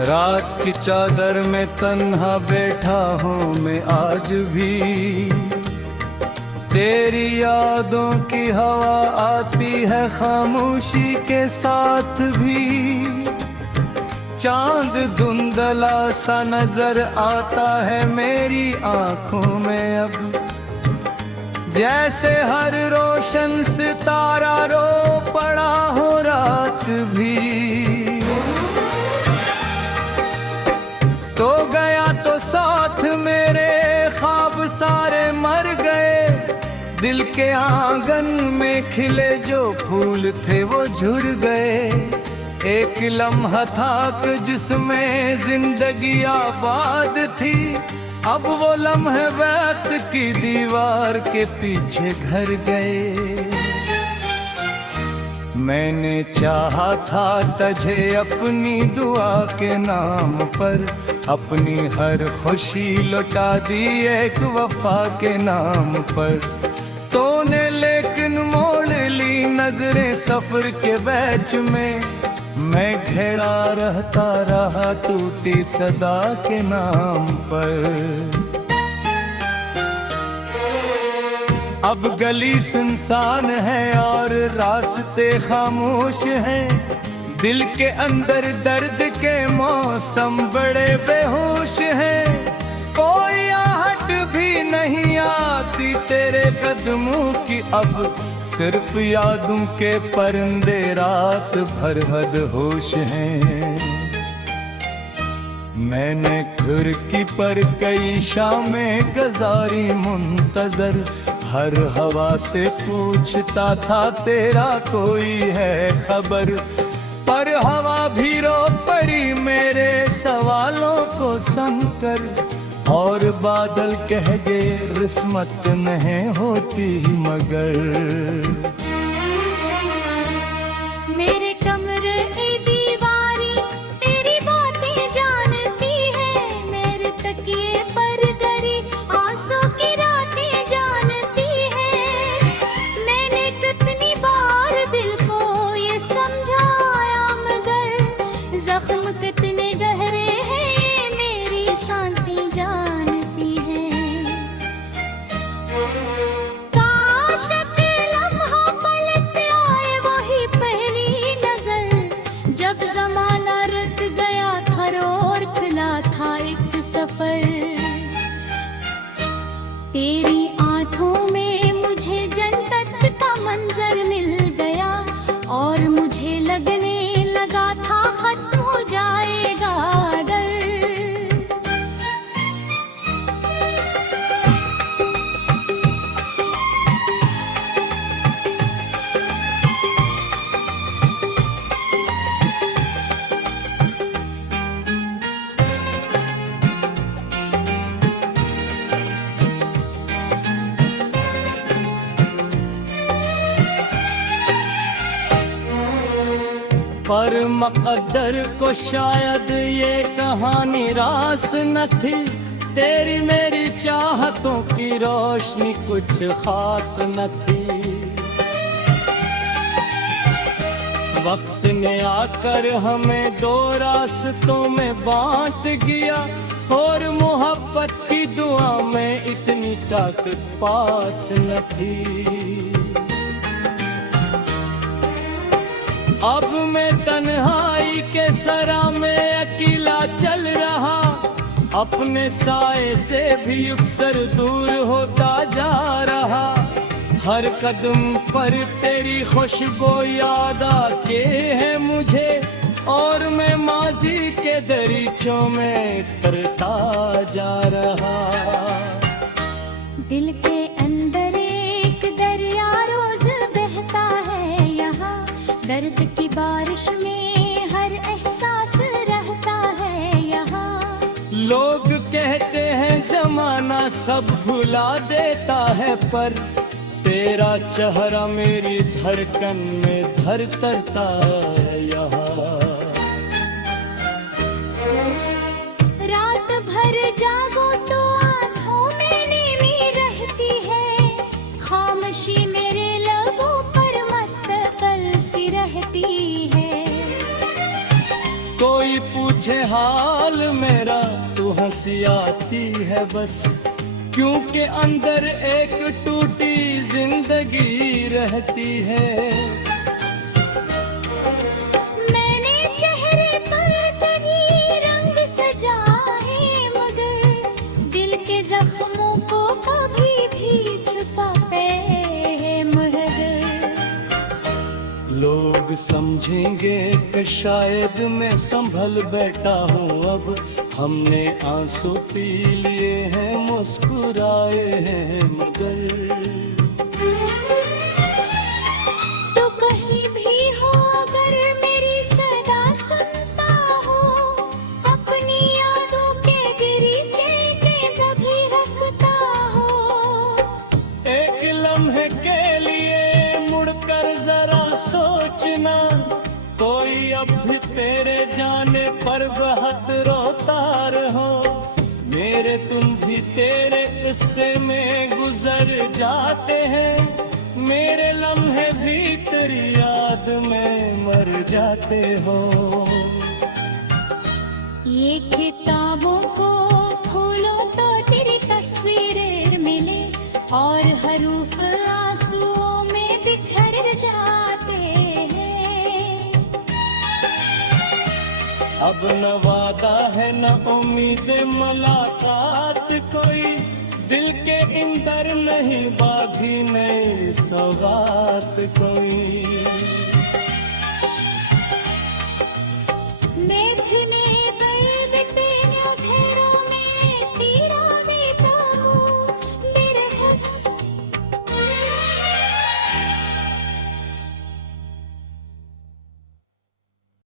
रात की चादर में तन्हा बैठा हूँ मैं आज भी, तेरी यादों की हवा आती है खामोशी के साथ भी। चांद धुंधला सा नजर आता है मेरी आंखों में अब, जैसे हर रोशन सितारा रो पड़ा हो रात भी। तो गया तो साथ मेरे ख्वाब सारे मर गए, दिल के आंगन में खिले जो फूल थे वो झुर गए। एक लम्हा था कि जिसमें जिंदगी आबाद थी, अब वो लम्हे वक्त की दीवार के पीछे घर गए। मैंने चाहा था तुझे अपनी दुआ के नाम पर, अपनी हर खुशी लुटा दी एक वफा के नाम पर। तूने लेकिन मोड़ ली नजरें सफर के बैच में, मैं घेरा रहता रहा टूटी सदा के नाम पर। अब गली सुनसान है और रास्ते खामोश हैं, दिल के अंदर दर्द के मौसम बड़े बेहोश हैं। कोई आहट भी नहीं आती तेरे कदमों की, अब सिर्फ यादों के परिंदे रात भर हद होश हैं। मैंने खिड़की पर कई शामें गुजारी मुंतजर, हर हवा से पूछता था तेरा कोई है खबर, पर हवा भी रो पड़ी मेरे सवालों को सुनकर, और बादल कह गए किस्मत नहीं होती मगर। मेरे कमरे की दीवारी तेरी बातें जानती है, मेरे तकिए पर दरी आंसू की रातें जानती है। मैंने कितनी बार दिल को ये समझाया मगर जख्म कितने गहरे हैं ये मेरी सांसें जानती हैं। काश के लम्हा पलट आए वही पहली नजर, जब जमाना रुक गया था और खुला था एक सफर। तेरी आंखों में मुझे जन्नत का मंजर मिल गया, और मुझे लगने लगा था खत्म हो जाएगा डर। पर मकद्दर को शायद ये कहानी रास न थी, तेरी मेरी चाहतों की रोशनी कुछ खास न थी। वक्त ने आकर हमें दो रास्तों में बांट गया, और मोहब्बत की दुआ में इतनी ताकत पास न थी। अब मैं तन्हाई के सरा में अकेला चल रहा, अपने साए से भी अक्सर दूर होता जा रहा। हर कदम पर तेरी खुशबू याद आके है मुझे, और मैं माजी के दरीचों में तरता जा रहा। दिल के अंदर एक दरिया रोज बहता है यहाँ, दर्द की बारिश में हर एहसास रहता है यहाँ। लोग कहते हैं जमाना सब भुला देता है, पर तेरा चेहरा मेरी धड़कन में धड़कता है यहाँ। रात भर जागो तो आँखों में नींद रहती है, खामोशी मेरे लबों पर मस्तकल सी रहती है। तो कोई पूछे हाल मेरा तो हंसी आती है बस, क्योंकि अंदर एक टूटी जिंदगी रहती है। मैंने चेहरे पर कभी रंग सजा है, मगर दिल के जख्मों को कभी भी छुपाते हैं मगर। लोग समझेंगे कि शायद मैं संभल बैठा हूँ अब, हमने आंसू पी लिए हैं मुस्कुराए हैं मगर। तो कहीं भी हो अगर मेरी सदा सुनता हो, अपनी यादों के दरीचे के कभी रखता हो। एक लम्हे के लिए मुड़कर जरा सोचना, कोई अब भी तेरे जाने पर बहुत रोता रहो। मेरे तुम भी तेरे किस्से में गुजर जाते हैं, मेरे लम्हे भी तेरी याद में मर जाते हो। ये किताबों को खोलो तो तेरी तस्वीरें मिले, और हरूफ आंसुओं में बिखर जाते हैं। अब न वादा है न उम्मीद मुलाकात कोई, दिल के अंदर नहीं बाधी नई सौगात कोई।